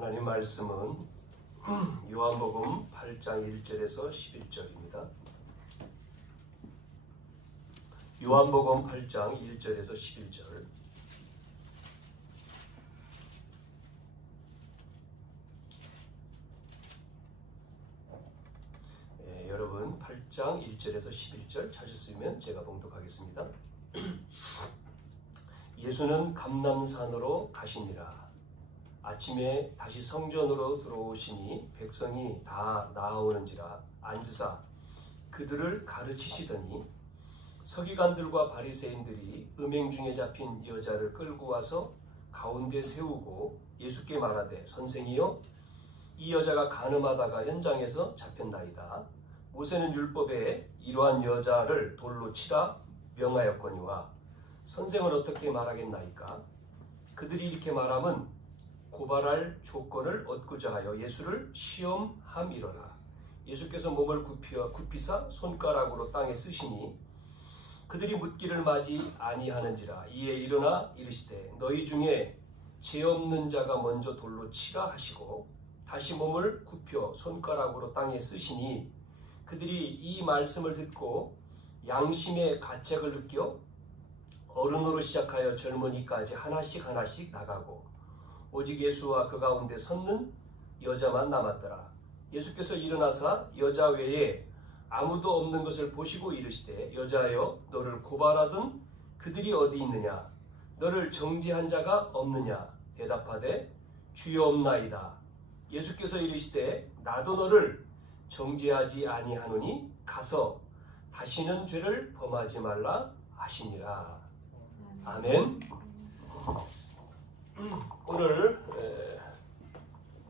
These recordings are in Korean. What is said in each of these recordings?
하나님 말씀은 요한복음 8장 1절에서 11절입니다. 요한복음 8장 1절에서 11절. 여러분 8장 1절에서 11절 찾으시면 제가 봉독하겠습니다. 예수는 감람산으로 가시니라. 아침에 다시 성전으로 들어오시니 백성이 다 나아오는지라 앉으사 그들을 가르치시더니 서기관들과 바리새인들이 음행 중에 잡힌 여자를 끌고 와서 가운데 세우고 예수께 말하되 선생이여 이 여자가 간음하다가 현장에서 잡혔나이다. 모세는 율법에 이러한 여자를 돌로 치라 명하였거니와 선생은 어떻게 말하겠나이까? 그들이 이렇게 말함은 고발할 조건을 얻고자 하여 예수를 시험함이로라. 예수께서 몸을 굽히사 손가락으로 땅에 쓰시니 그들이 묻기를 마지 아니하는지라. 이에 일어나 이르시되 너희 중에 죄 없는 자가 먼저 돌로 치라 하시고 다시 몸을 굽혀 손가락으로 땅에 쓰시니 그들이 이 말씀을 듣고 양심의 가책을 느껴 어른으로 시작하여 젊은이까지 하나씩 나가고 오직 예수와 그 가운데 섰는 여자만 남았더라. 예수께서 일어나사 여자 외에 아무도 없는 것을 보시고 이르시되 여자여 너를 고발하던 그들이 어디 있느냐? 너를 정죄한 자가 없느냐? 대답하되 주여 없나이다. 예수께서 이르시되 나도 너를 정죄하지 아니하노니 가서 다시는 죄를 범하지 말라 하시니라. 아멘. 오늘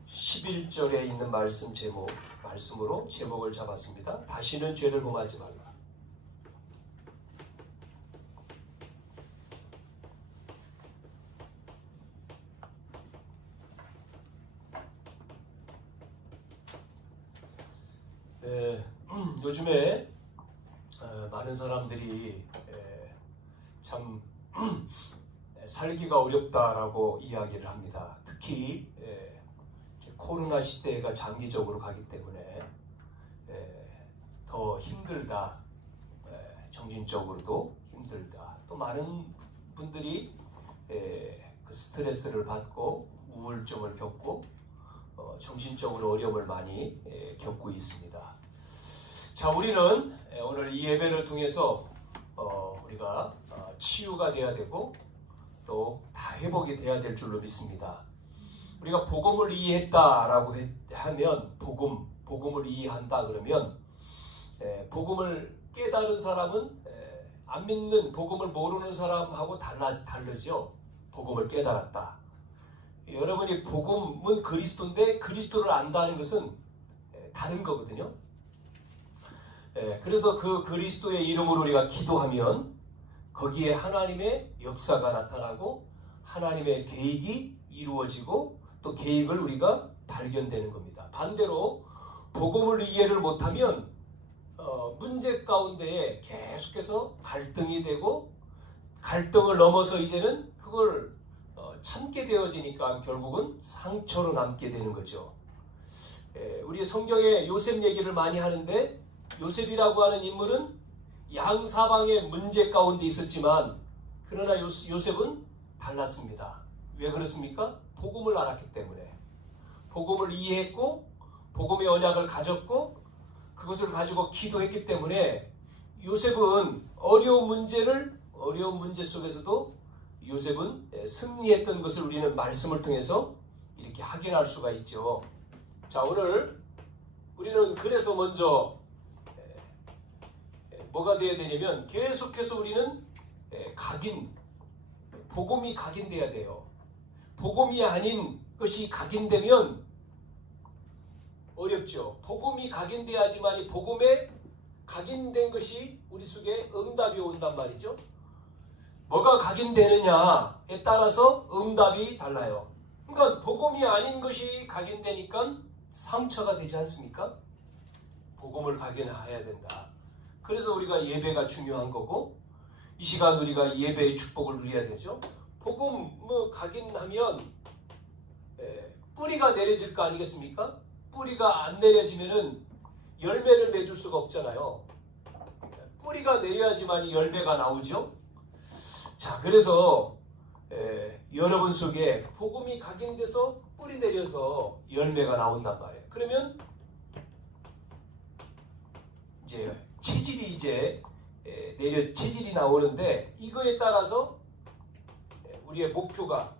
11절에 있는 말씀으로 제목을 잡았습니다. 다시는 죄를 범하지 말라. 요즘에 많은 사람들이 참 살기가 어렵다라고 이야기를 합니다. 특히 코로나 시대가 장기적으로 가기 때문에 더 힘들다, 정신적으로도 힘들다. 또 많은 분들이 그 스트레스를 받고 우울증을 겪고 정신적으로 어려움을 많이 겪고 있습니다. 자, 우리는 오늘 이 예배를 통해서 우리가 치유가 돼야 되고 또 다 회복이 돼야 될 줄로 믿습니다. 우리가 복음을 이해했다라고 하면 복음을 이해한다 그러면 복음을 깨달은 사람은 안 믿는 복음을 모르는 사람하고 다르죠. 복음을 깨달았다. 여러분이 복음은 그리스도인데 그리스도를 안다는 것은 다른 거거든요. 그래서 그 그리스도의 이름으로 우리가 기도하면 거기에 하나님의 역사가 나타나고 하나님의 계획이 이루어지고 또 계획을 우리가 발견되는 겁니다. 반대로 복음을 이해를 못하면 문제 가운데에 계속해서 갈등이 되고 갈등을 넘어서 이제는 그걸 참게 되어지니까 결국은 상처로 남게 되는 거죠. 우리 성경에 요셉 얘기를 많이 하는데 요셉이라고 하는 인물은 양사방의 문제 가운데 있었지만 그러나 요셉은 달랐습니다. 왜 그렇습니까? 복음을 알았기 때문에. 복음을 이해했고 복음의 언약을 가졌고 그것을 가지고 기도했기 때문에 요셉은 어려운 문제 속에서도 요셉은 승리했던 것을 우리는 말씀을 통해서 이렇게 확인할 수가 있죠. 자, 오늘 우리는 그래서 먼저 뭐가 되어야 되냐면 계속해서 우리는 복음이 각인돼야 돼요. 복음이 아닌 것이 각인되면 어렵죠. 복음이 각인돼야지만이 복음에 각인된 것이 우리 속에 응답이 온단 말이죠. 뭐가 각인되느냐에 따라서 응답이 달라요. 그러니까 복음이 아닌 것이 각인되니까 상처가 되지 않습니까? 복음을 각인해야 된다. 그래서 우리가 예배가 중요한 거고 이 시간 우리가 예배의 축복을 누려야 되죠. 복음 각인하면 뿌리가 내려질 거 아니겠습니까? 뿌리가 안 내려지면은 열매를 맺을 수가 없잖아요. 뿌리가 내려야지만 열매가 나오죠. 자, 그래서 여러분 속에 복음이 각인돼서 뿌리 내려서 열매가 나온단 말이에요. 그러면 이제 체질이 체질이 나오는데 이거에 따라서 우리의 목표가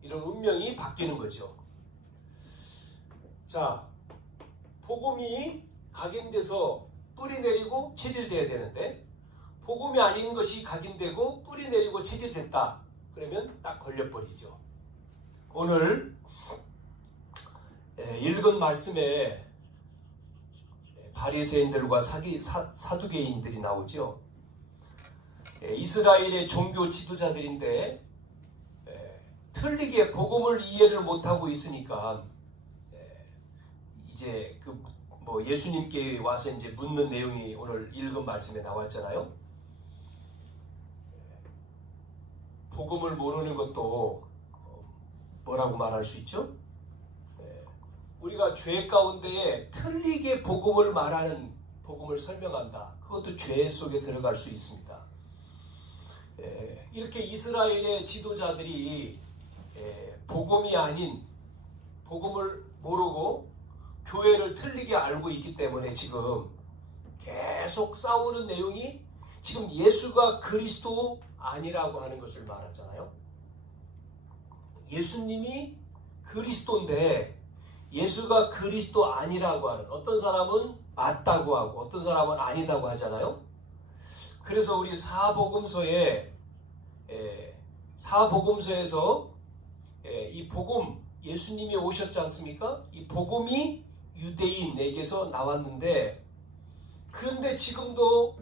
이런 운명이 바뀌는 거죠. 자, 복음이 각인돼서 뿌리 내리고 체질돼야 되는데 복음이 아닌 것이 각인되고 뿌리 내리고 체질됐다. 그러면 딱 걸려버리죠. 오늘 읽은 말씀에 바리새인들과 사두개인들이 나오죠. 이스라엘의 종교 지도자들인데 틀리게 복음을 이해를 못하고 있으니까 이제 예수님께 와서 이제 묻는 내용이 오늘 읽은 말씀에 나왔잖아요. 복음을 모르는 것도 뭐라고 말할 수 있죠? 우리가 죄 가운데에 틀리게 복음을 말하는, 복음을 설명한다. 그것도 죄 속에 들어갈 수 있습니다. 이렇게 이스라엘의 지도자들이 복음이 아닌, 복음을 모르고 교회를 틀리게 알고 있기 때문에 지금 계속 싸우는 내용이 지금 예수가 그리스도 아니라고 하는 것을 말하잖아요. 예수님이 그리스도인데 예수가 그리스도 아니라고 하는, 어떤 사람은 맞다고 하고 어떤 사람은 아니다고 하잖아요. 그래서 우리 사복음서에서 이 복음, 예수님이 오셨지 않습니까? 이 복음이 유대인에게서 나왔는데, 그런데 지금도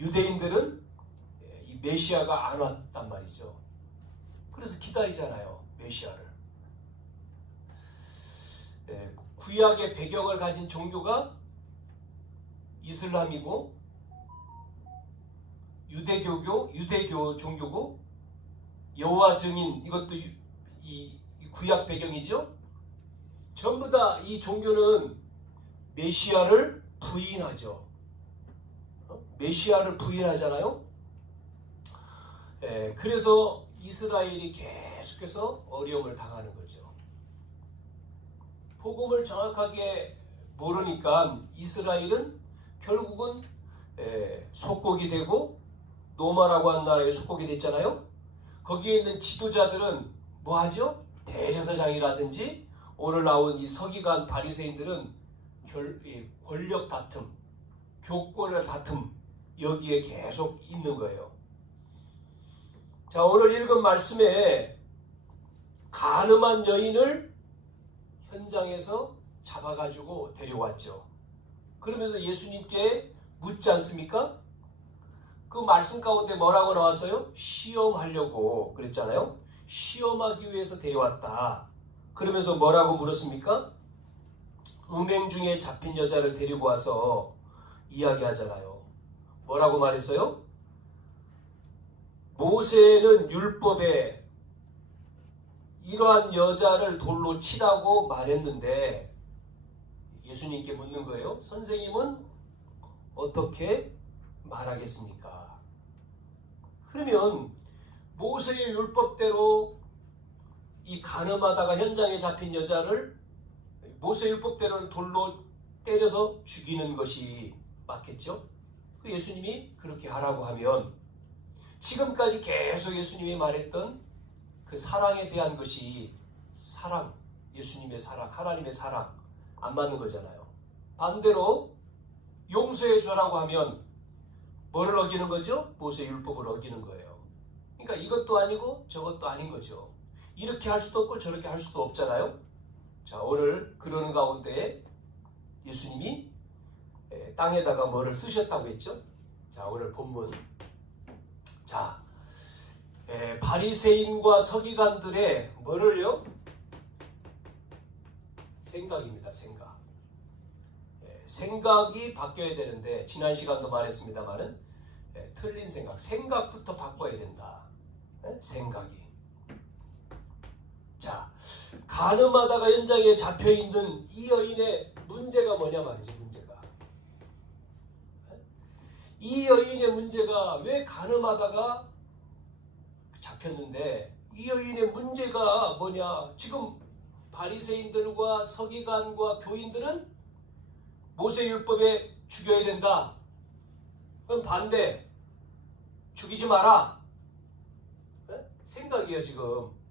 유대인들은 이 메시아가 안 왔단 말이죠. 그래서 기다리잖아요, 메시아를. 구약의 배경을 가진 종교가 이슬람이고 유대교 종교고, 여호와 증인, 이것도 이 구약 배경이죠. 전부 다 이 종교는 메시아를 부인하죠. 메시아를 부인하잖아요. 그래서 이스라엘이 계속해서 어려움을 당하는 거죠. 복음을 정확하게 모르니까 이스라엘은 결국은 속국이 되고 로마라고 하는 나라에 속국이 됐잖아요. 거기에 있는 지도자들은 뭐 하죠? 대제사장이라든지 오늘 나온 이 서기관 바리새인들은 권력 다툼, 교권의 다툼, 여기에 계속 있는 거예요. 자, 오늘 읽은 말씀에 간음한 여인을 현장에서 잡아가지고 데려왔죠. 그러면서 예수님께 묻지 않습니까? 그 말씀 가운데 뭐라고 나왔어요? 시험하려고 그랬잖아요. 시험하기 위해서 데려왔다. 그러면서 뭐라고 물었습니까? 음행 중에 잡힌 여자를 데리고 와서 이야기하잖아요. 뭐라고 말했어요? 모세는 율법에 이러한 여자를 돌로 치라고 말했는데, 예수님께 묻는 거예요. 선생님은 어떻게 말하겠습니까? 그러면 모세의 율법대로 이 간음하다가 현장에 잡힌 여자를 모세 율법대로는 돌로 때려서 죽이는 것이 맞겠죠? 예수님이 그렇게 하라고 하면 지금까지 계속 예수님이 말했던 그 사랑에 대한 것이 사랑, 예수님의 사랑, 하나님의 사랑 안 맞는 거잖아요. 반대로 용서해 주라고 하면 뭐를 어기는 거죠? 모세 율법을 어기는 거예요. 그러니까 이것도 아니고 저것도 아닌 거죠. 이렇게 할 수도 없고 저렇게 할 수도 없잖아요. 자, 오늘 그러는 가운데 예수님이 땅에다가 뭐를 쓰셨다고 했죠? 자, 오늘 본문. 자, 바리새인과 서기관들의 뭐를요? 생각입니다. 생각. 생각이 바뀌어야 되는데, 지난 시간도 말했습니다만은 틀린 생각부터 바꿔야 된다. 생각이. 자, 간음하다가 현장에 잡혀있는 이 여인의 문제가 뭐냐 말이죠. 문제가. 이 여인의 문제가 왜 간음하다가 잡혔는데 이 여인의 문제가 뭐냐. 지금 바리새인들과 서기관과 교인들은 모세율법에 죽여야 된다. 그럼 반대. 죽이지 마라. 생각이에요 지금.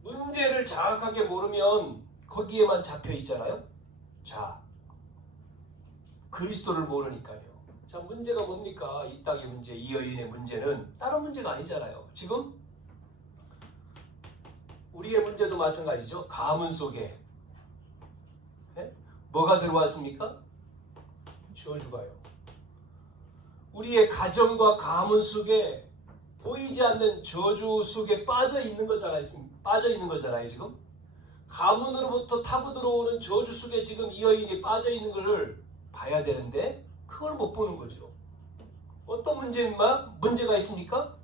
문제를 정확하게 모르면 거기에만 잡혀 있잖아요. 자, 그리스도를 모르니까요. 자, 문제가 뭡니까? 이 땅의 문제, 이 여인의 문제는 다른 문제가 아니잖아요. 지금 우리의 문제도 마찬가지죠. 가문 속에 뭐가 들어왔습니까? 저주가요. 우리의 가정과 가문 속에 보이지 않는 저주 속에 빠져 있는 거잖아요, 지금. 가문으로부터 타고 들어오는 저주 속에 지금 이 여인이 빠져 있는 것을 봐야 되는데 그걸 못 보는 거죠. 어떤 문제가 있습니까?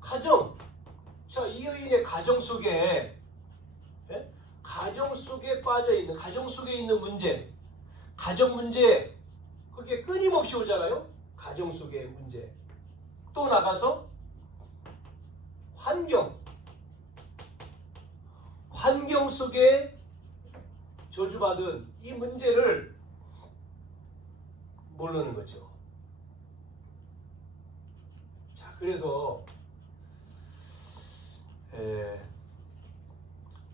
가정. 자, 이 여인의 가정 속에 빠져 있는, 가정 속에 있는 문제, 가정 문제, 그게 끊임없이 오잖아요. 가정 속의 문제. 또 나가서 환경 속에 저주받은 이 문제를 모르는 거죠. 자, 그래서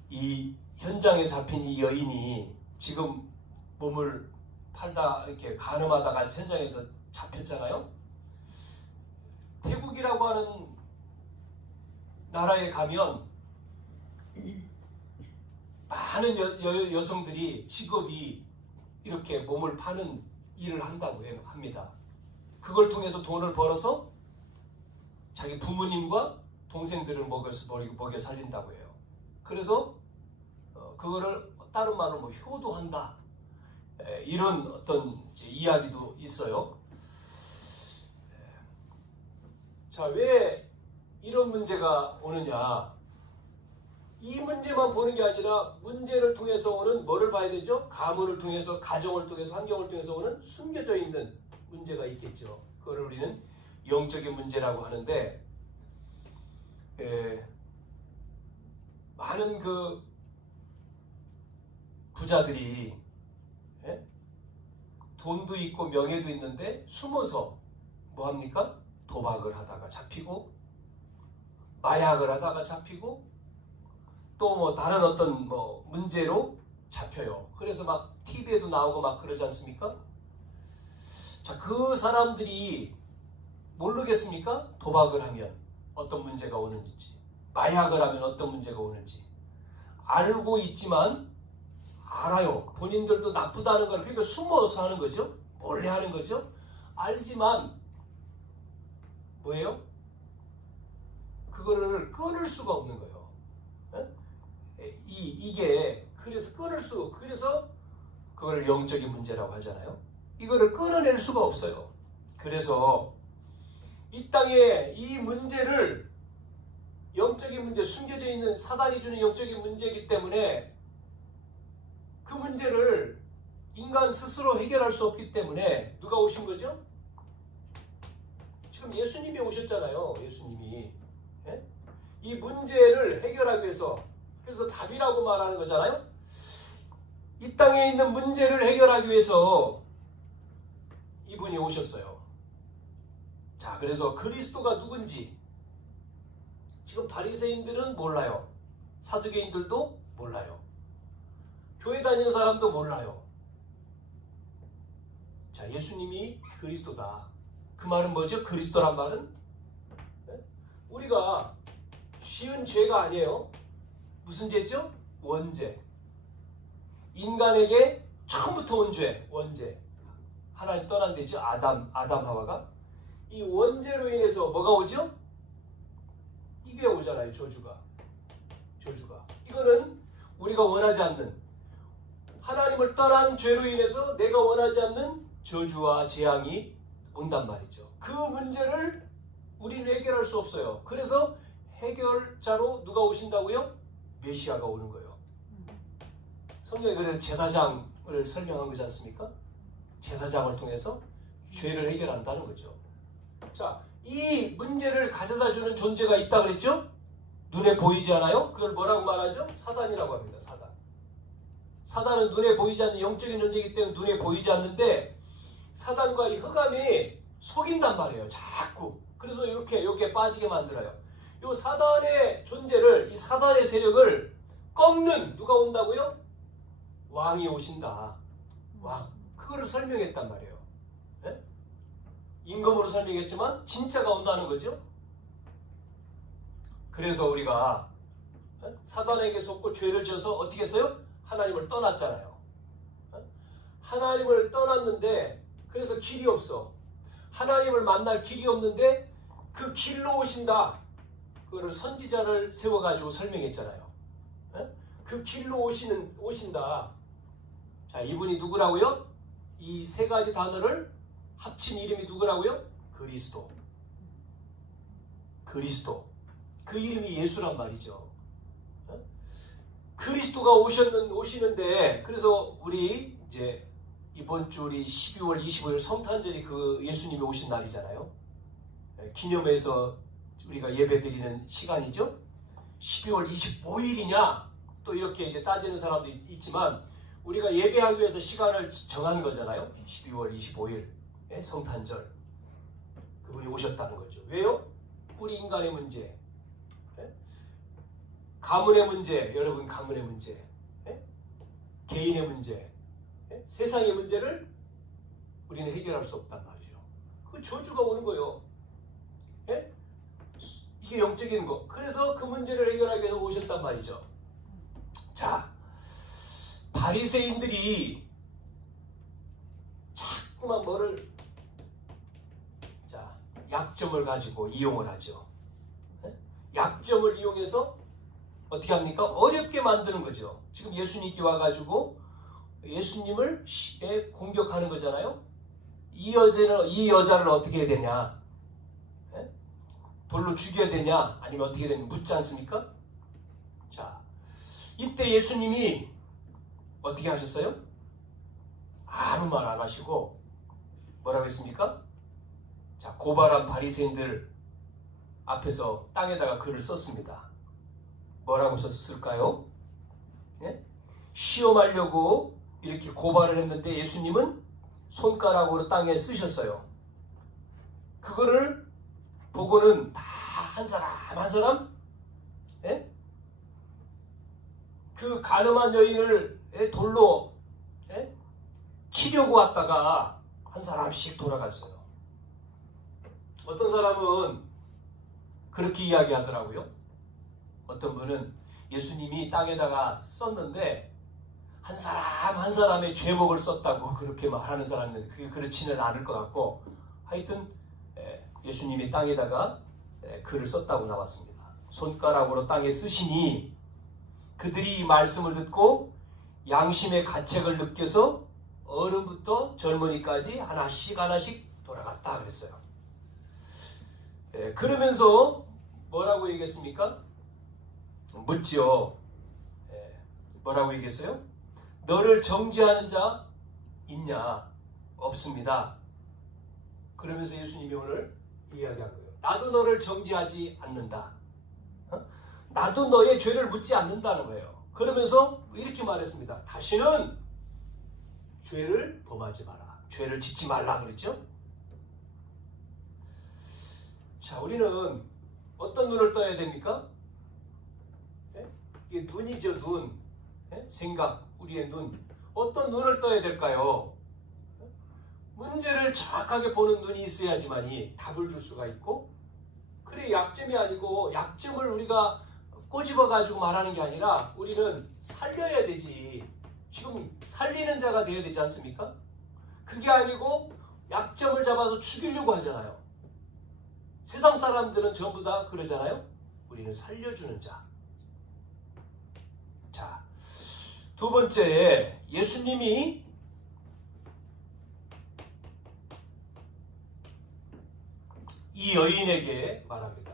이 현장에 잡힌 이 여인이 지금 몸을 팔다 이렇게 간음하다가 현장에서 잡혔잖아요. 태국이라고 하는 나라에 가면 많은 여성들이 직업이 이렇게 몸을 파는 일을 한다고 합니다. 그걸 통해서 돈을 벌어서 자기 부모님과 동생들을 먹여 살린다고 해요. 그래서 그거를 다른 말로 뭐 효도한다, 이런 어떤 이야기도 있어요. 자, 왜 이런 문제가 오느냐? 이 문제만 보는 게 아니라 문제를 통해서 오는 뭐를 봐야 되죠? 가문을 통해서, 가정을 통해서, 환경을 통해서 오는 숨겨져 있는 문제가 있겠죠. 그걸 우리는 영적인 문제라고 하는데, 많은 그 부자들이 돈도 있고 명예도 있는데 숨어서 뭐 합니까? 도박을 하다가 잡히고, 마약을 하다가 잡히고, 또 뭐 다른 어떤 뭐 문제로 잡혀요. 그래서 막 TV에도 나오고 막 그러지 않습니까? 자, 그 사람들이 모르겠습니까? 도박을 하면 어떤 문제가 오는지, 마약을 하면 어떤 문제가 오는지 알고 있지만, 알아요. 본인들도 나쁘다는 걸, 그러니까 숨어서 하는 거죠. 몰래 하는 거죠. 알지만 뭐예요? 그거를 끊을 수가 없는 거예요. 이게 그래서 그래서 그걸 영적인 문제라고 하잖아요. 이거를 끊어낼 수가 없어요. 그래서 이 땅에 이 문제를, 영적인 문제, 숨겨져 있는 사단이 주는 영적인 문제이기 때문에 그 문제를 인간 스스로 해결할 수 없기 때문에 누가 오신 거죠? 지금 예수님이 오셨잖아요. 예수님이. 이 문제를 해결하기 위해서, 그래서 답이라고 말하는 거잖아요. 이 땅에 있는 문제를 해결하기 위해서 이분이 오셨어요. 자, 그래서 그리스도가 누군지 지금 바리새인들은 몰라요. 사두개인들도 몰라요. 교회 다니는 사람도 몰라요. 자, 예수님이 그리스도다. 그 말은 뭐죠? 그리스도란 말은 우리가 쉬운 죄가 아니에요. 무슨 죄죠? 원죄. 인간에게 처음부터 온 죄, 원죄. 하나님 떠난 데죠. 아담 하와가. 이 원죄로 인해서 뭐가 오죠? 이게 오잖아요. 저주가. 이거는 우리가 원하지 않는, 하나님을 떠난 죄로 인해서 내가 원하지 않는 저주와 재앙이 온단 말이죠. 그 문제를 우리는 해결할 수 없어요. 그래서 해결자로 누가 오신다고요? 메시아가 오는 거예요. 성경에 그래서 제사장을 설명한 거지 않습니까? 제사장을 통해서 죄를 해결한다는 거죠. 자, 이 문제를 가져다 주는 존재가 있다 그랬죠? 눈에 보이지 않아요? 그걸 뭐라고 말하죠? 사단이라고 합니다. 사단. 사단은 눈에 보이지 않는 영적인 존재이기 때문에 눈에 보이지 않는데 사단과 이 흑암이 속인단 말이에요. 자꾸. 그래서 이렇게 여기에 빠지게 만들어요. 이 사단의 존재를, 이 사단의 세력을 꺾는 누가 온다고요? 왕이 오신다. 왕. 그거를 설명했단 말이에요. 네? 임금으로 설명했지만 진짜가 온다는 거죠. 그래서 우리가 사단에게 속고 죄를 지어서 어떻게 했어요? 하나님을 떠났잖아요. 하나님을 떠났는데 그래서 길이 없어. 하나님을 만날 길이 없는데 그 길로 오신다. 그거를 선지자를 세워가지고 설명했잖아요. 그 길로 오신다. 자, 이분이 누구라고요? 이 세 가지 단어를 합친 이름이 누구라고요? 그리스도. 그리스도. 그 이름이 예수란 말이죠. 그리스도가 오시는데 그래서 우리 이제 이번 주 우리 12월 25일 성탄절이 그 예수님이 오신 날이잖아요. 기념해서 우리가 예배드리는 시간이죠. 12월 25일이냐 또 이렇게 이제 따지는 사람도 있지만 우리가 예배하기 위해서 시간을 정한 거잖아요. 12월 25일 성탄절 그분이 오셨다는 거죠. 왜요? 우리 인간의 문제, 가문의 문제, 여러분 가문의 문제, 개인의 문제, 세상의 문제를 우리는 해결할 수 없단 말이죠. 그 저주가 오는 거예요. 이게 영적인 거. 그래서 그 문제를 해결하기 위해서 오셨단 말이죠. 자, 바리새인들이 자꾸만 뭐를 약점을 가지고 이용을 하죠. 약점을 이용해서 어떻게 합니까? 어렵게 만드는 거죠. 지금 예수님께 와가지고 예수님을 공격하는 거잖아요. 이 여자를 어떻게 해야 되냐? 돌로 죽여야 되냐? 아니면 어떻게 되냐? 묻지 않습니까? 자, 이때 예수님이 어떻게 하셨어요? 아무 말 안 하시고 뭐라고 했습니까? 자, 고발한 바리새인들 앞에서 땅에다가 글을 썼습니다. 뭐라고 썼을까요? 시험하려고 이렇게 고발을 했는데 예수님은 손가락으로 땅에 쓰셨어요. 그거를 보고는 다 한 사람 한 사람 그 가늠한 여인을 돌로 치려고 왔다가 한 사람씩 돌아갔어요. 어떤 사람은 그렇게 이야기하더라고요. 어떤 분은 예수님이 땅에다가 썼는데 한 사람 한 사람의 죄목을 썼다고 그렇게 말하는 사람이 있는데 그게 그렇지는 않을 것 같고 하여튼 예수님이 땅에다가 글을 썼다고 나왔습니다. 손가락으로 땅에 쓰시니 그들이 이 말씀을 듣고 양심의 가책을 느껴서 어른부터 젊은이까지 하나씩 하나씩 돌아갔다 그랬어요. 그러면서 뭐라고 얘기했습니까? 묻지요. 뭐라고 얘기했어요? 너를 정죄하는 자 있냐? 없습니다. 그러면서 예수님이 오늘 이야기한 거예요. 나도 너를 정죄하지 않는다. 나도 너의 죄를 묻지 않는다는 거예요. 그러면서 이렇게 말했습니다. 다시는 죄를 범하지 마라. 죄를 짓지 말라 그랬죠? 자, 우리는 어떤 눈을 떠야 됩니까? 이게 눈이죠, 눈. 생각, 우리의 눈. 어떤 눈을 떠야 될까요? 문제를 정확하게 보는 눈이 있어야지만이 답을 줄 수가 있고, 그래 약점이 아니고 약점을 우리가 꼬집어 가지고 말하는 게 아니라 우리는 살려야 되지. 지금 살리는 자가 되어야 되지 않습니까? 그게 아니고 약점을 잡아서 죽이려고 하잖아요. 세상 사람들은 전부 다 그러잖아요. 우리는 살려주는 자. 자, 두 번째, 예수님이 이 여인에게 말합니다.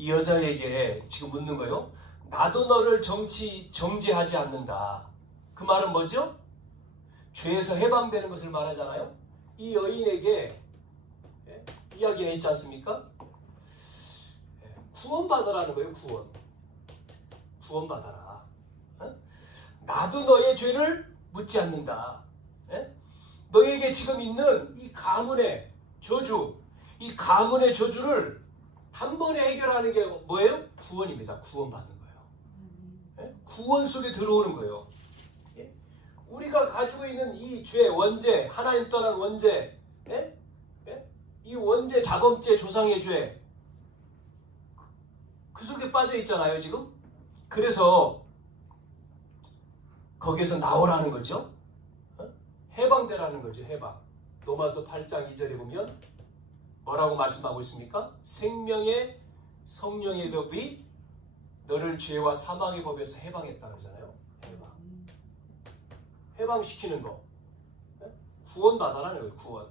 이 여자에게 지금 묻는 거예요. 나도 너를 정죄하지 않는다. 그 말은 뭐죠? 죄에서 해방되는 것을 말하잖아요. 이 여인에게 이야기했지 않습니까? 구원받으라는 거예요. 구원받아라. 나도 너의 죄를 묻지 않는다. 너에게 지금 있는 이 가문의 저주, 이 가문의 저주를 단번에 해결하는 게 뭐예요? 구원입니다. 구원받는 거예요. 구원 속에 들어오는 거예요. 우리가 가지고 있는 이 죄, 원죄, 하나님 떠난 원죄, 이 원죄, 자범죄, 조상의 죄, 그 속에 빠져 있잖아요, 지금. 그래서 거기에서 나오라는 거죠. 해방되라는 거죠, 해방. 로마서 8장 2절에 보면 뭐라고 말씀하고 있습니까? 생명의 성령의 법이 너를 죄와 사망의 법에서 해방했다 그러잖아요. 해방시키는 거. 구원받아라는 거예요, 구원.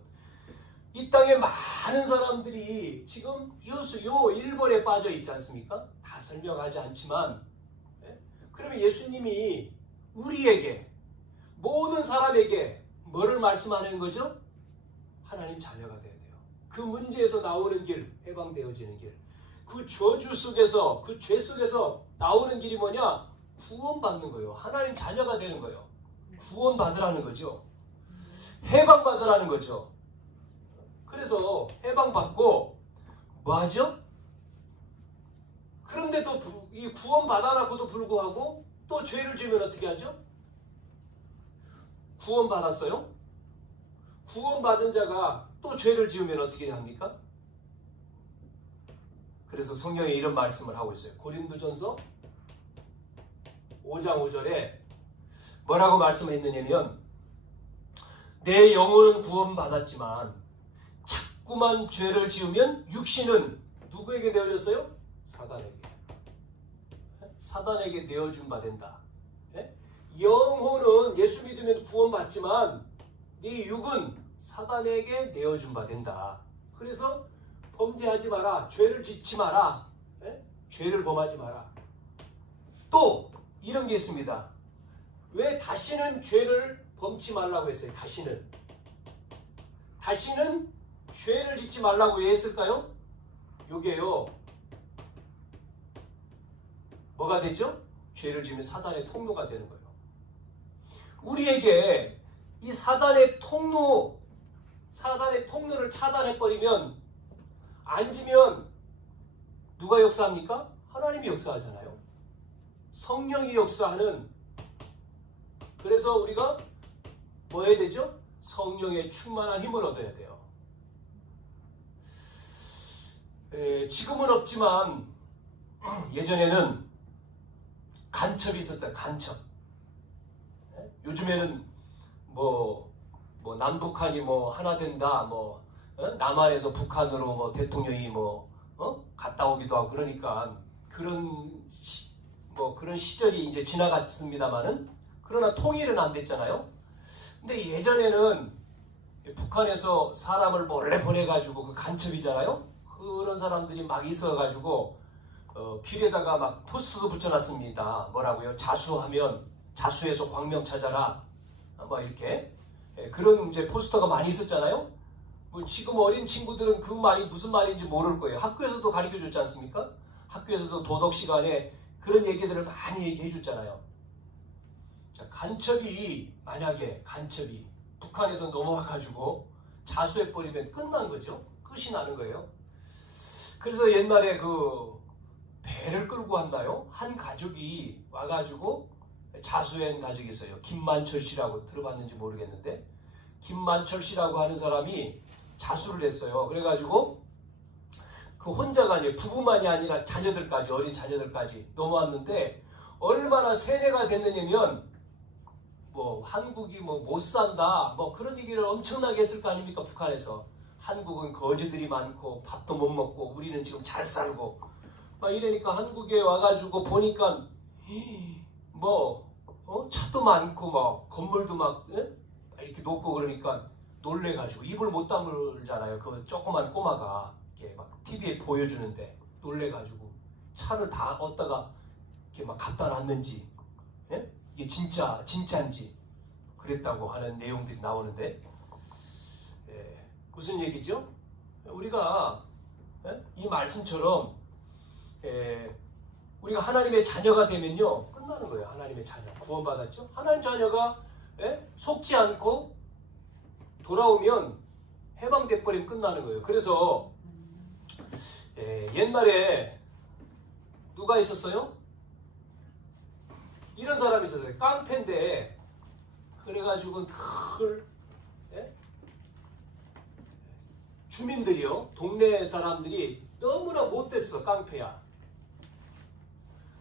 이 땅에 많은 사람들이 지금 요 일본에 빠져 있지 않습니까? 다 설명하지 않지만, 그러면 예수님이 우리에게, 모든 사람에게 뭐를 말씀하는 거죠? 하나님 자녀가 돼야 돼요. 그 문제에서 나오는 길, 해방되어지는 길. 그 저주 속에서, 그 죄 속에서 나오는 길이 뭐냐? 구원받는 거예요. 하나님 자녀가 되는 거예요. 구원받으라는 거죠. 해방받으라는 거죠. 그래서 해방받고 뭐 하죠? 그런데 또 이 구원받아놨고도 불구하고 또 죄를 지으면 어떻게 하죠? 구원받았어요? 구원받은 자가 또 죄를 지으면 어떻게 합니까? 그래서 성경에 이런 말씀을 하고 있어요. 고린도전서 5장 5절에 뭐라고 말씀했느냐면, 내 영혼은 구원받았지만 자꾸만 죄를 지으면 육신은 누구에게 내어졌어요? 사단에게 내어준 바 된다. 영혼은 예수 믿으면 구원받지만 네 육은 사단에게 내어준 바 된다. 그래서 범죄하지 마라. 죄를 짓지 마라. 죄를 범하지 마라. 또 이런 게 있습니다. 왜 다시는 죄를 범치 말라고 했어요? 다시는 죄를 짓지 말라고 왜 했을까요? 요게요, 뭐가 되죠? 죄를 지으면 사단의 통로가 되는 거예요. 우리에게 이 사단의 통로를 차단해버리면, 안 지면 누가 역사합니까? 하나님이 역사하잖아요. 성령이 역사하는. 그래서 우리가 뭐 해야 되죠? 성령의 충만한 힘을 얻어야 돼요. 지금은 없지만 예전에는 간첩이 있었어요. 간첩. 요즘에는 뭐 남북한이 뭐 하나 된다, 남한에서 북한으로 뭐 대통령이 갔다 오기도 하고, 그러니까 그런 시절이 이제 지나갔습니다만은, 그러나 통일은 안 됐잖아요. 근데 예전에는 북한에서 사람을 몰래 보내가지고, 그 간첩이잖아요. 그런 사람들이 막 있어가지고 길에다가 막 포스터도 붙여놨습니다. 뭐라고요? 자수해서 광명 찾아라. 이렇게 그런 이제 포스터가 많이 있었잖아요. 지금 어린 친구들은 그 말이 무슨 말인지 모를 거예요. 학교에서도 가르쳐줬지 않습니까? 학교에서도 도덕 시간에 그런 얘기들을 많이 얘기해 줬잖아요. 자, 만약에 간첩이 북한에서 넘어와가지고 자수해버리면 끝난 거죠. 끝이 나는 거예요. 그래서 옛날에 그 배를 끌고 왔나요? 한 가족이 와가지고 자수한 가족이 있어요. 김만철 씨라고 들어봤는지 모르겠는데, 김만철 씨라고 하는 사람이 자수를 했어요. 그래가지고 그 혼자가 아니에요. 부부만이 아니라 자녀들까지, 어린 자녀들까지 넘어왔는데, 얼마나 세뇌가 됐느냐면, 한국이 못 산다, 그런 얘기를 엄청나게 했을 거 아닙니까? 북한에서. 한국은 거지들이 많고 밥도 못 먹고 우리는 지금 잘 살고 이러니까 한국에 와가지고 보니까 차도 많고 건물도 막 이렇게 높고, 그러니까 놀래가지고 입을 못 다물잖아요. 그 조그만 꼬마가 이렇게 막 TV에 보여주는데 놀래가지고 차를 다 얻다가 이렇게 막 갖다 놨는지, 예? 이게 진짜인지 그랬다고 하는 내용들이 나오는데, 예, 무슨 얘기죠? 우리가 이 말씀처럼 우리가 하나님의 자녀가 되면요 끝나는 거예요. 하나님의 자녀 구원받았죠. 하나님 자녀가 속지 않고 돌아오면 해방돼 버리면 끝나는 거예요. 그래서 옛날에 누가 있었어요? 이런 사람이 있었어요. 깡패인데 그래가지고 늘 주민들이요, 동네 사람들이 너무나 못됐어. 깡패야.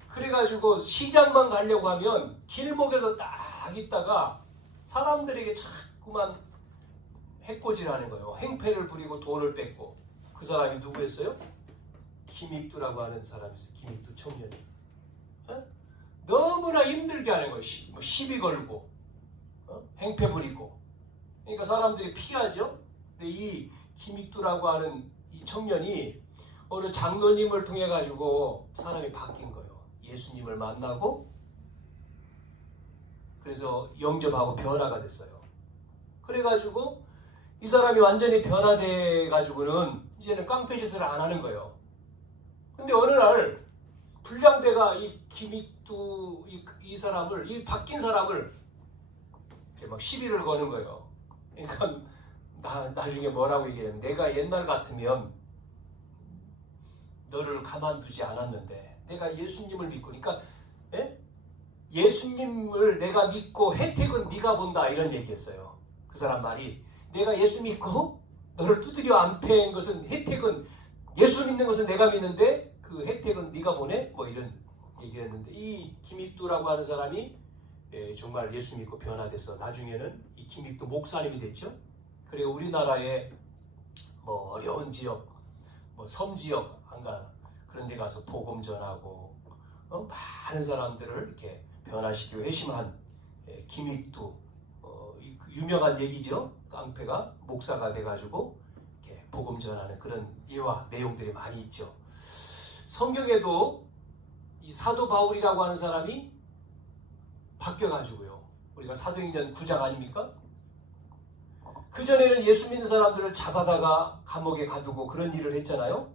그래가지고 시장만 가려고 하면 길목에서 딱 있다가 사람들에게 자꾸만 해코지를 하는 거예요. 행패를 부리고 돈을 뺏고. 그 사람이 누구였어요? 김익두라고 하는 사람이 있어요. 김익두 청년이. 너무나 힘들게 하는 거예요. 시비 걸고 행패 부리고. 그러니까 사람들이 피하죠. 근데 이 김익두라고 하는 이 청년이 어느 장로님을 통해 가지고 사람이 바뀐 거예요. 예수님을 만나고 그래서 영접하고 변화가 됐어요. 그래가지고 이 사람이 완전히 변화돼 가지고는 이제는 깡패 짓을 안 하는 거예요. 근데 어느 날 불량배가 이 김익두 이 사람을, 이 바뀐 사람을 이렇게 막 시비를 거는 거예요. 그러니까 나중에 뭐라고 얘기하냐면, 내가 옛날 같으면 너를 가만두지 않았는데 내가 예수님을 믿고, 그러니까 예수님을 내가 믿고 혜택은 네가 본다, 이런 얘기했어요. 그 사람 말이, 내가 예수 믿고 너를 두드려 안 패인 것은, 혜택은 예수 믿는 것은 내가 믿는데 그 혜택은 네가 보내? 뭐 이런 얘기를 했는데, 이 김익두라고 하는 사람이 정말 예수 믿고 변화돼서 나중에는 이 김익두 목사님이 됐죠. 그리고 우리나라의 뭐 어려운 지역, 뭐 섬 지역 그런 데 가서 복음 전하고 많은 사람들을 이렇게 변화시키고 회심한 김익두, 유명한 얘기죠. 깡패가 목사가 돼가지고 이렇게 복음 전하는 그런 예와 내용들이 많이 있죠. 성경에도 이 사도 바울이라고 하는 사람이 바뀌어가지고요, 우리가 사도행전 9장 아닙니까? 그전에는 예수 믿는 사람들을 잡아다가 감옥에 가두고 그런 일을 했잖아요.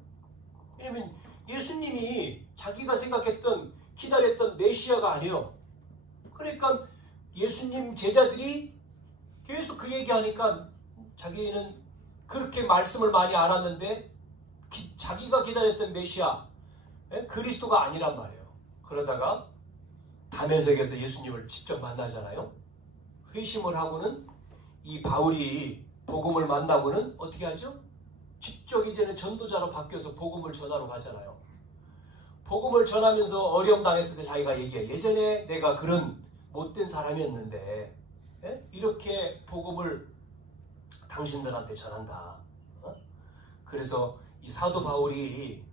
왜냐면 예수님이 자기가 생각했던, 기다렸던 메시아가 아니에요. 그러니까 예수님 제자들이 계속 그 얘기하니까 자기는 그렇게 말씀을 많이 알았는데 자기가 기다렸던 메시아, 그리스도가 아니란 말이에요. 그러다가 다메섹에서 예수님을 직접 만나잖아요. 회심을 하고는 이 바울이 복음을 만나고는 어떻게 하죠? 직접 이제는 전도자로 바뀌어서 복음을 전하러 가잖아요. 복음을 전하면서 어려움 당했을 때 자기가 얘기해. 예전에 내가 그런 못된 사람이었는데 이렇게 복음을 당신들한테 전한다. 그래서 이 사도 바울이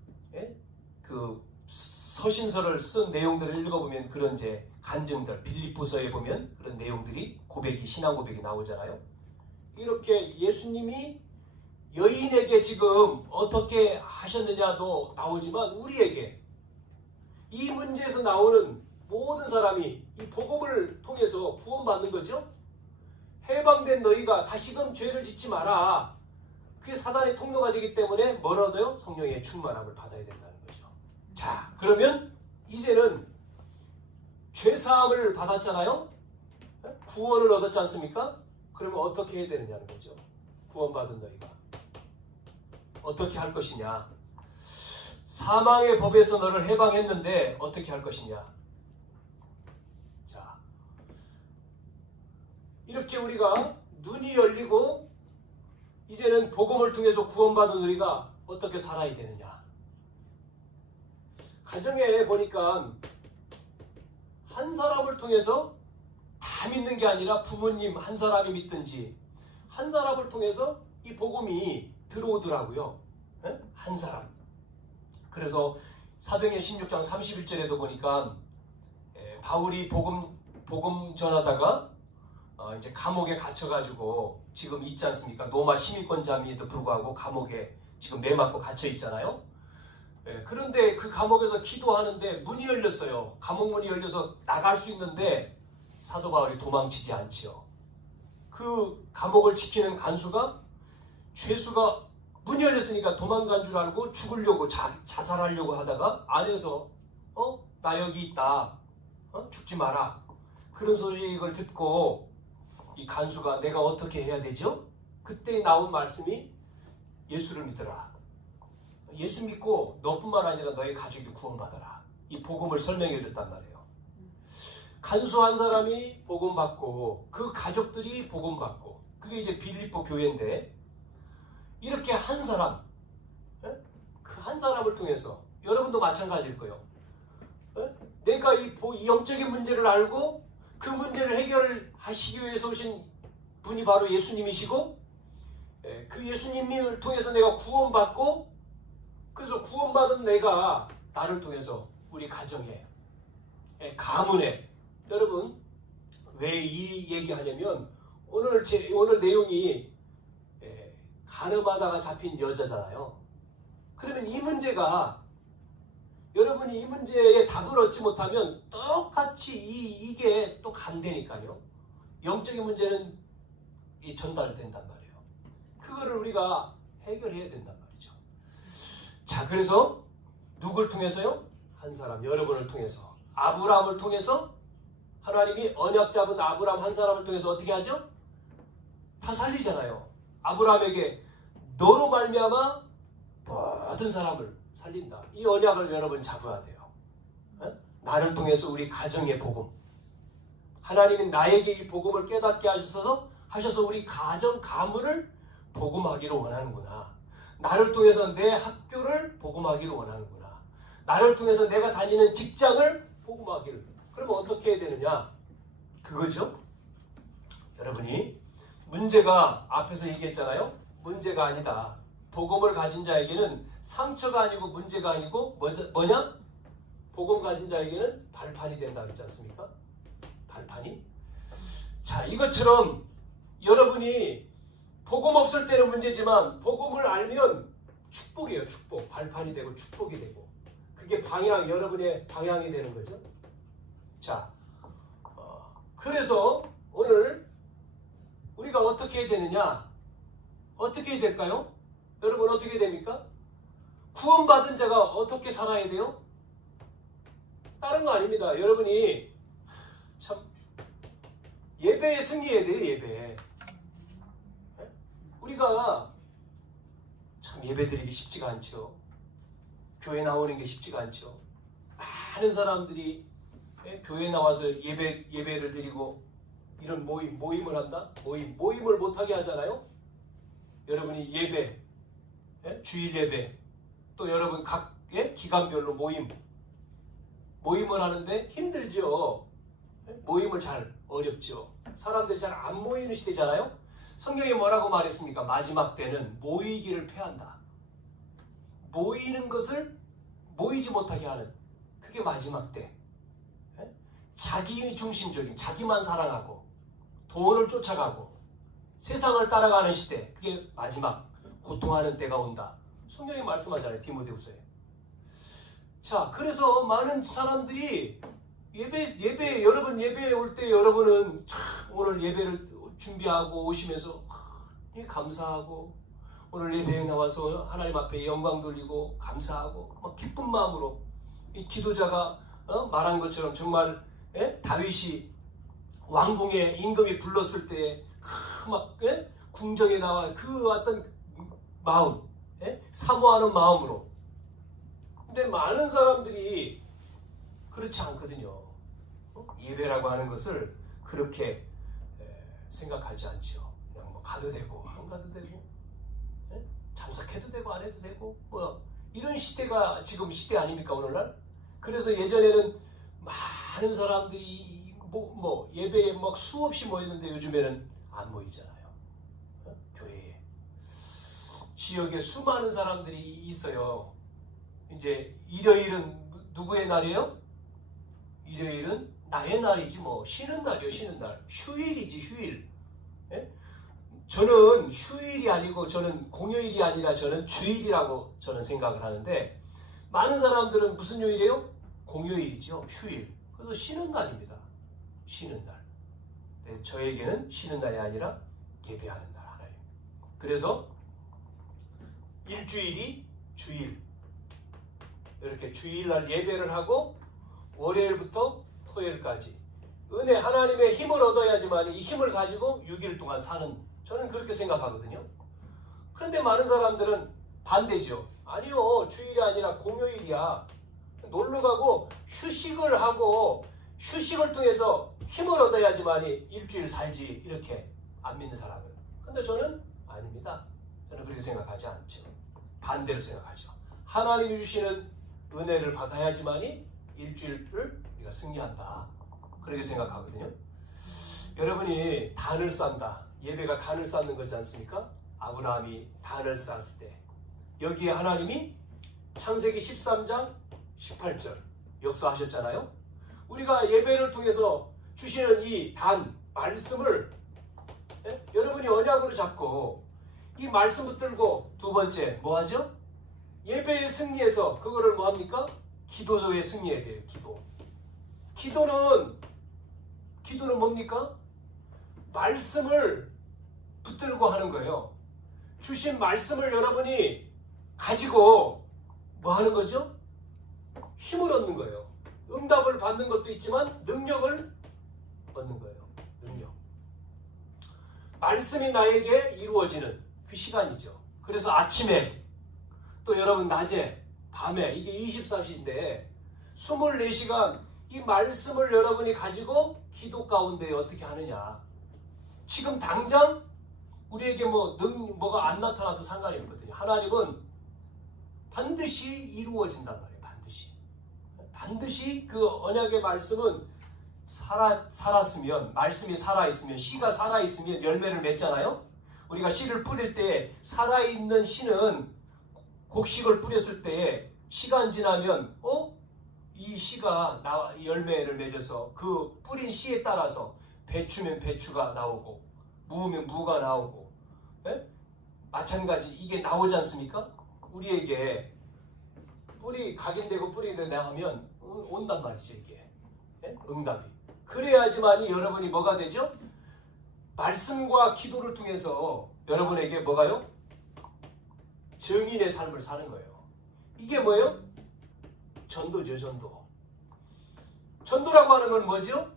그 서신서를 쓴 내용들을 읽어보면 그런 이제 간증들, 빌립보서에 보면 그런 내용들이 신앙 고백이 나오잖아요. 이렇게 예수님이 여인에게 지금 어떻게 하셨느냐도 나오지만, 우리에게 이 문제에서 나오는 모든 사람이 이 복음을 통해서 구원받는 거죠. 해방된 너희가 다시금 죄를 짓지 마라. 그게 사단의 통로가 되기 때문에 뭐라도요? 성령의 충만함을 받아야 된다는 거죠. 자, 그러면 이제는 죄사함을 받았잖아요. 구원을 얻었지 않습니까? 그러면 어떻게 해야 되느냐는 거죠. 구원받은 너희가 어떻게 할 것이냐. 사망의 법에서 너를 해방했는데 어떻게 할 것이냐. 자, 이렇게 우리가 눈이 열리고 이제는 복음을 통해서 구원받은 우리가 어떻게 살아야 되느냐. 가정에 보니까 한 사람을 통해서 다 믿는 게 아니라 부모님 한 사람이 믿든지 한 사람을 통해서 이 복음이 들어오더라고요. 한 사람. 그래서 사도행전 16장 31절에도 보니까 바울이 복음 전하다가 이제 감옥에 갇혀가지고 지금 있지 않습니까? 로마 시민권자임에도 불구하고 감옥에 지금 매맞고 갇혀 있잖아요. 그런데 그 감옥에서 기도하는데 문이 열렸어요. 감옥 문이 열려서 나갈 수 있는데 사도 바울이 도망치지 않지요. 그 감옥을 지키는 간수가 죄수가 문이 열렸으니까 도망간 줄 알고 죽으려고 자살하려고 하다가 안에서 나 여기 있다. 죽지 마라. 그런 소리를 듣고 이 간수가 내가 어떻게 해야 되죠? 그때 나온 말씀이 예수를 믿어라. 예수 믿고 너뿐만 아니라 너의 가족이 구원받아라. 이 복음을 설명해 줬단 말이에요. 간수 한 사람이 복음 받고 그 가족들이 복음 받고 그게 이제 빌립보 교회인데 이렇게 한 사람 그 한 사람을 통해서 여러분도 마찬가지일 거예요. 내가 이 영적인 문제를 알고 그 문제를 해결하시기 위해서 오신 분이 바로 예수님이시고 그 예수님을 통해서 내가 구원받고 그래서 구원받은 내가 나를 통해서 우리 가정에 가문에 여러분 왜 이 얘기하냐면 오늘 내용이 가늠하다가 잡힌 여자잖아요. 그러면 이 문제가 여러분이 이 문제에 답을 얻지 못하면 똑같이 이게 또 간다니까요. 영적인 문제는 전달된단 말이에요. 그거를 우리가 해결해야 된단 말이죠. 자, 그래서 누굴 통해서요? 한 사람, 여러분을 통해서 아브라함을 통해서 하나님이 언약 잡은 아브라함 한 사람을 통해서 어떻게 하죠? 다 살리잖아요. 아브라함에게 너로 말미암아 모든 사람을 살린다. 이 언약을 여러분 잡아야 돼요. 나를 통해서 우리 가정의 복음. 하나님이 나에게 이 복음을 깨닫게 하셔서 우리 가정 가문을 복음하기를 원하는구나. 나를 통해서 내 학교를 복음하기를 원하는구나. 나를 통해서 내가 다니는 직장을 복음하기를. 그러면 어떻게 해야 되느냐? 그거죠. 여러분이 문제가 앞에서 얘기했잖아요. 문제가 아니다. 복음을 가진 자에게는 상처가 아니고 문제가 아니고 뭐냐? 복음 가진 자에게는 발판이 된다 그랬지 않습니까? 발판이? 자, 이것처럼 여러분이 복음 없을 때는 문제지만 복음을 알면 축복이에요. 축복. 발판이 되고 축복이 되고 그게 여러분의 방향이 되는 거죠. 자, 그래서 오늘 우리가 어떻게 해야 되느냐? 어떻게 해야 될까요? 여러분 어떻게 됩니까? 구원받은 자가 어떻게 살아야 돼요? 다른 거 아닙니다. 여러분이 참 예배에 승리해야 돼요. 예배. 우리가 참 예배드리기 쉽지가 않죠. 교회 나오는 게 쉽지가 않죠. 많은 사람들이 교회 나와서 예배를 드리고 이런 모임을 한다? 모임을 못하게 하잖아요. 여러분이 예배, 주일 예배, 또 여러분 각 기간별로 모임을 하는데 힘들죠. 모임을 잘 어렵죠. 사람들이 잘 안 모이는 시대잖아요. 성경에 뭐라고 말했습니까? 마지막 때는 모이기를 패한다. 모이는 것을 모이지 못하게 하는 그게 마지막 때. 자기 중심적인 자기만 사랑하고 돈을 쫓아가고 세상을 따라가는 시대 그게 마지막 고통하는 때가 온다. 성경이 말씀하잖아요. 디모데후서에. 자, 그래서 많은 사람들이 여러분 예배에 올 때 여러분은 참 오늘 예배를 준비하고 오시면서 감사하고 오늘 예배에 나와서 하나님 앞에 영광 돌리고 감사하고 막 기쁜 마음으로 이 기도자가 말한 것처럼 정말 다윗이 왕궁에 임금이 불렀을 때 막 궁정에 나와 그 어떤 마음 사모하는 마음으로. 근데 많은 사람들이 그렇지 않거든요. 예배라고 하는 것을 그렇게 생각하지 않죠. 그냥 뭐 가도 되고 안 가도 되고 참석해도 되고 안 해도 되고 뭐 이런 시대가 지금 시대 아닙니까 오늘날? 그래서 예전에는 많은 사람들이 뭐 예배에 막 수없이 모였는데 요즘에는 안 모이잖아요. 교회에 지역에 수많은 사람들이 있어요. 이제 일요일은 누구의 날이에요? 일요일은 나의 날이지 뭐 쉬는 날이요. 쉬는 날. 휴일이지 휴일. 저는 휴일이 아니고 저는 공휴일이 아니라 저는 주일이라고 저는 생각을 하는데 많은 사람들은 무슨 요일이에요? 공휴일이죠. 휴일. 그래서 쉬는 날입니다. 쉬는 날. 네, 저에게는 쉬는 날이 아니라 예배하는 날 하나예요. 그래서 일주일이 주일. 이렇게 주일날 예배를 하고 월요일부터 토요일까지 은혜 하나님의 힘을 얻어야지만 이 힘을 가지고 6일 동안 사는, 저는 그렇게 생각하거든요. 그런데 많은 사람들은 반대죠. 아니요, 주일이 아니라 공휴일이야. 놀러 가고 휴식을 하고 휴식을 통해서 힘을 얻어야지만 일주일 살지, 이렇게 안 믿는 사람은. 근데 저는 아닙니다. 저는 그렇게 생각하지 않죠. 반대로 생각하죠. 하나님이 주시는 은혜를 받아야지만이 일주일을 우리가 승리한다. 그렇게 생각하거든요. 여러분이 단을 쌓는다. 예배가 단을 쌓는 거지 않습니까? 아브라함이 단을 쌓았을 때 여기에 하나님이 창세기 13장 18절 역사하셨잖아요. 우리가 예배를 통해서 주시는 이 단, 말씀을 여러분이 언약으로 잡고 이 말씀 붙들고 두 번째 뭐 하죠? 예배의 승리에서 그거를 뭐 합니까? 기도조에 승리해야 돼요. 기도는 뭡니까? 말씀을 붙들고 하는 거예요. 주신 말씀을 여러분이 가지고 뭐 하는 거죠? 힘을 얻는 거예요. 응답을 받는 것도 있지만 능력을 얻는 거예요. 능력. 말씀이 나에게 이루어지는 그 시간이죠. 그래서 아침에 또 여러분 낮에 밤에 이게 24시인데 24시간 이 말씀을 여러분이 가지고 기도 가운데 어떻게 하느냐. 지금 당장 우리에게 뭐가 안 나타나도 상관이 없거든요. 하나님은 반드시 이루어진단 말이에요. 반드시 그 언약의 말씀은 살았으면, 말씀이 살아있으면, 씨가 살아있으면 열매를 맺잖아요. 우리가 씨를 뿌릴 때 살아있는 씨는 곡식을 뿌렸을 때 시간 지나면 이 씨가 열매를 맺어서 그 뿌린 씨에 따라서 배추면 배추가 나오고 무면 무가 나오고, 마찬가지 이게 나오지 않습니까? 우리에게 뿌리 각인되고 뿌리된다 하면 온단 말이죠. 이게 응답이. 그래야지만이 여러분이 뭐가 되죠? 말씀과 기도를 통해서 여러분에게 뭐가요? 증인의 삶을 사는 거예요. 이게 뭐예요? 전도죠. 전도라고 하는 건 뭐죠?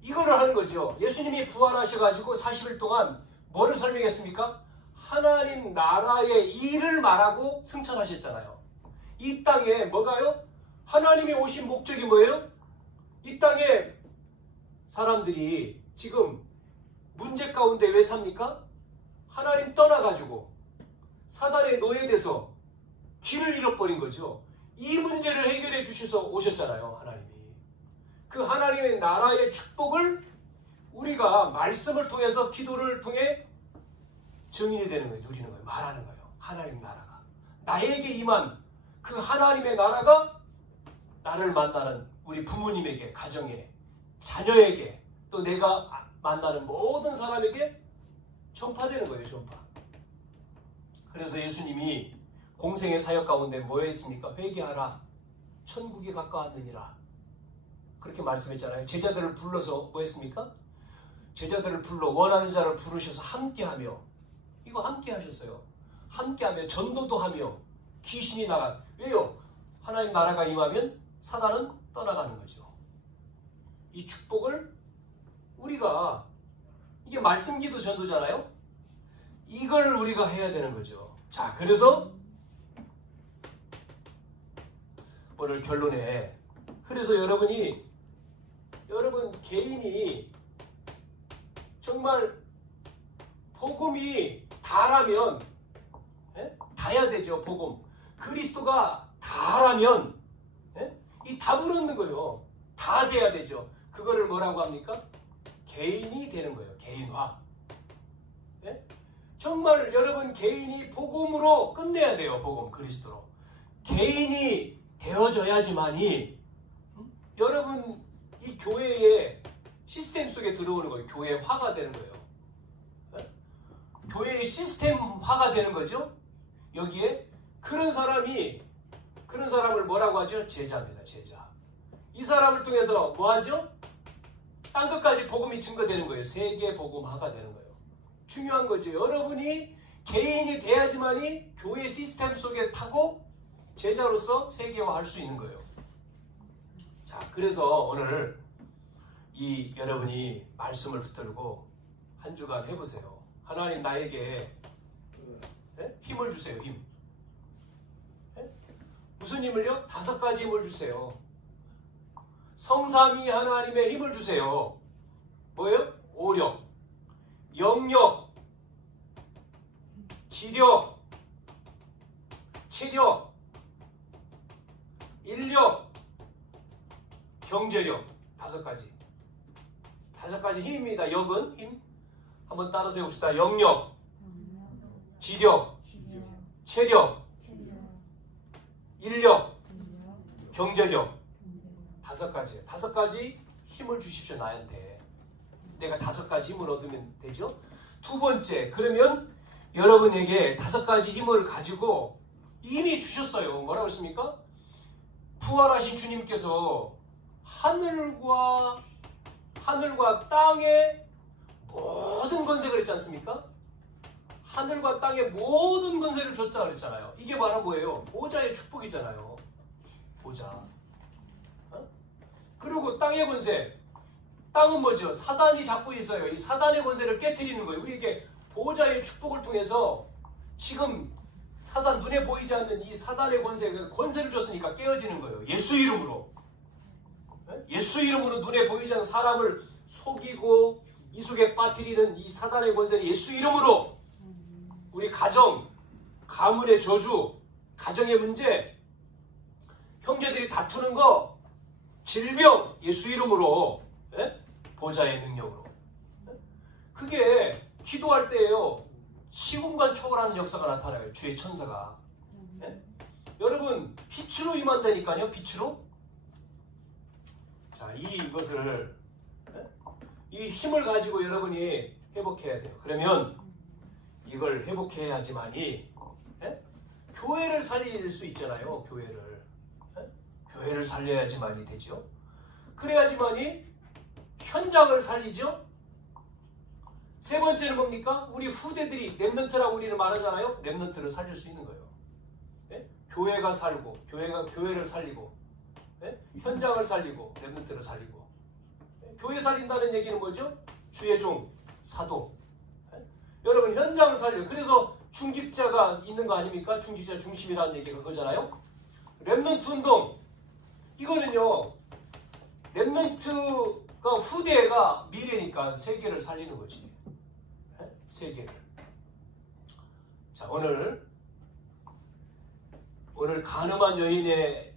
이거를 하는 거죠. 예수님이 부활하셔가지고 40일 동안 뭐를 설명했습니까? 하나님 나라의 일을 말하고 승천하셨잖아요. 이 땅에 뭐가요? 하나님이 오신 목적이 뭐예요? 이 땅에 사람들이 지금 문제 가운데 왜 삽니까? 하나님 떠나가지고 사단의 노예돼서 길을 잃어버린 거죠. 이 문제를 해결해 주셔서 오셨잖아요. 하나님이. 그 하나님의 나라의 축복을 우리가 말씀을 통해서 기도를 통해 증인이 되는 거예요. 누리는 거예요. 말하는 거예요. 하나님 나라가. 나에게 임한 그 하나님의 나라가 나를 만나는 우리 부모님에게, 가정에, 자녀에게, 또 내가 만나는 모든 사람에게 전파되는 거예요. 전파. 그래서 예수님이 공생의 사역 가운데 뭐 했습니까? 회개하라. 천국이 가까웠느니라. 그렇게 말씀했잖아요. 제자들을 불러서 뭐 했습니까? 제자들을 불러 원하는 자를 부르셔서 함께하며, 이거 함께 하셨어요. 함께하며 전도도 하며 귀신이 나가. 왜요? 하나님 나라가 임하면 사단은 떠나가는 거죠. 이 축복을 우리가, 이게 말씀기도 전도잖아요. 이걸 우리가 해야 되는 거죠. 자, 그래서 오늘 결론에, 그래서 여러분 개인이 정말 복음이 다라면, 다야 되죠. 복음 그리스도가 다라면 이 답을 얻는 거예요. 다 돼야 되죠. 그거를 뭐라고 합니까? 개인이 되는 거예요. 개인화. 정말 여러분 개인이 복음으로 끝내야 돼요. 복음 그리스도로 개인이 되어져야지만이 여러분 이 교회의 시스템 속에 들어오는 거예요. 교회화가 되는 거예요. 교회의 시스템화가 되는 거죠. 여기에 그런 사람이 그런 사람을 뭐라고 하죠? 제자입니다. 제자. 이 사람을 통해서 뭐 하죠? 땅끝까지 복음이 증거되는 거예요. 세계 복음화가 되는 거예요. 중요한 거죠. 여러분이 개인이 돼야지만이 교회 시스템 속에 타고 제자로서 세계화할 수 있는 거예요. 자, 그래서 오늘 이 여러분이 말씀을 붙들고 한 주간 해보세요. 하나님 나에게 힘을 주세요. 힘. 무슨 힘을요? 5가지 힘을 주세요. 성삼위 하나님의 힘을 주세요. 뭐예요? 오력, 영력, 지력, 체력, 인력, 경제력. 5가지. 5가지 힘입니다. 역은 힘. 한번 따라서 해봅시다. 영력, 지력, 체력, 인력, 경제력. 5가지. 5가지 힘을 주십시오. 나한테. 내가 5가지 힘을 얻으면 되죠. 두 번째, 그러면 여러분에게 5가지 힘을 가지고 이미 주셨어요. 뭐라고 했습니까? 부활하신 주님께서 하늘과 땅의 모든 권세를 했지 않습니까? 하늘과 땅의 모든 권세를 줬자 그랬잖아요. 이게 바로 뭐예요? 보좌의 축복이잖아요. 보좌. 그리고 땅의 권세. 땅은 뭐죠? 사단이 잡고 있어요. 이 사단의 권세를 깨트리는 거예요. 우리에게 보좌의 축복을 통해서 지금 사단, 눈에 보이지 않는 이 사단의 권세를 줬으니까 깨어지는 거예요. 예수 이름으로. 예수 이름으로 눈에 보이지 않는 사람을 속이고 이 속에 빠뜨리는 이 사단의 권세를 예수 이름으로 우리 가정, 가문의 저주, 가정의 문제, 형제들이 다투는 거, 질병, 예수 이름으로, 보좌의 능력으로. 그게 기도할 때예요. 시공간 초월하는 역사가 나타나요. 주의 천사가. 여러분, 빛으로 임한다니까요. 빛으로. 자, 이것을 이 힘을 가지고 여러분이 회복해야 돼요. 그러면 이걸 회복해야지만이 교회를 살릴 수 있잖아요. 교회를 살려야지만이 되죠. 그래야지만이 현장을 살리죠. 세 번째는 뭡니까? 우리 후대들이 렘넌트라고 우리는 말하잖아요. 렘넌트를 살릴 수 있는 거예요. 교회가 살고, 교회를 살리고, 현장을 살리고, 렘넌트를 살리고. 교회 살린다는 얘기는 뭐죠? 주의 종, 사도. 여러분 현장을 살려. 그래서 중직자가 있는 거 아닙니까? 중직자 중심이라는 얘기가 그거잖아요. 렘넌트 운동. 이거는요. 렘넌트가 후대가 미래니까 세계를 살리는 거지. 세계를. 자, 오늘 가늠한 여인의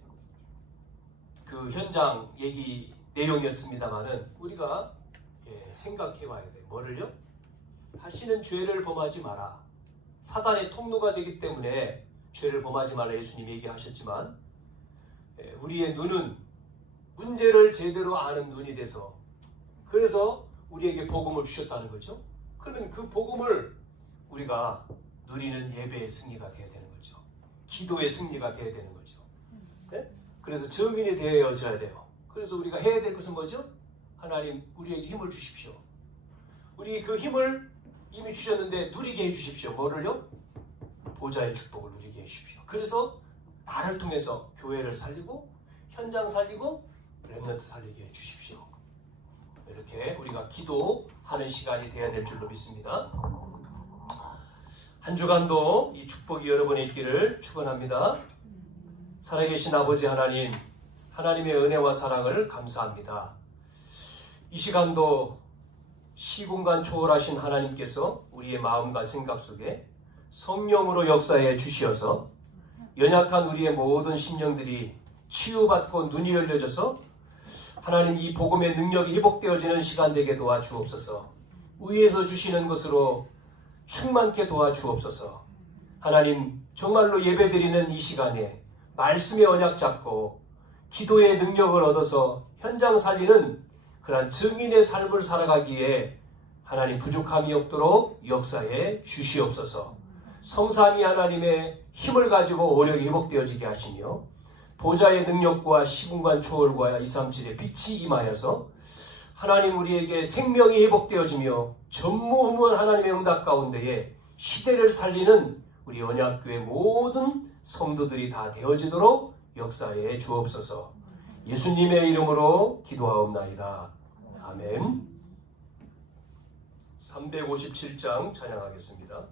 그 현장 얘기 내용이었습니다만은 우리가 생각해봐야 돼요. 뭐를요? 다시는 죄를 범하지 마라. 사단의 통로가 되기 때문에 죄를 범하지 말라 예수님이 얘기하셨지만 우리의 눈은 문제를 제대로 아는 눈이 돼서 그래서 우리에게 복음을 주셨다는 거죠. 그러면 그 복음을 우리가 누리는 예배의 승리가 되어야 되는 거죠. 기도의 승리가 되어야 되는 거죠. 그래서 증인이 되어져야 돼요. 그래서 우리가 해야 될 것은 뭐죠? 하나님 우리에게 힘을 주십시오. 우리 그 힘을 이미 주셨는데 누리게 해주십시오. 뭐를요? 보좌의 축복을 누리게 해주십시오. 그래서 나를 통해서 교회를 살리고 현장 살리고 렘넌트 살리게 해주십시오. 이렇게 우리가 기도하는 시간이 되어야 될 줄로 믿습니다. 한 주간도 이 축복이 여러분의 있기를 축원합니다. 살아계신 아버지 하나님, 하나님의 은혜와 사랑을 감사합니다. 이 시간도 시공간 초월하신 하나님께서 우리의 마음과 생각 속에 성령으로 역사해 주시어서 연약한 우리의 모든 심령들이 치유받고 눈이 열려져서 하나님 이 복음의 능력이 회복되어지는 시간 되게 도와주옵소서. 위에서 주시는 것으로 충만케 도와주옵소서. 하나님 정말로 예배드리는 이 시간에 말씀의 언약 잡고 기도의 능력을 얻어서 현장 살리는 그러한 증인의 삶을 살아가기에 하나님 부족함이 없도록 역사해 주시옵소서. 성삼위 하나님의 힘을 가지고 오력이 회복되어지게 하시며 보좌의 능력과 시분간 초월과 237의 빛이 임하여서 하나님 우리에게 생명이 회복되어지며 전무후무한 하나님의 응답 가운데에 시대를 살리는 우리 언약교회 모든 성도들이 다 되어지도록 역사해 주옵소서. 예수님의 이름으로 기도하옵나이다. 아멘. 357장 찬양하겠습니다.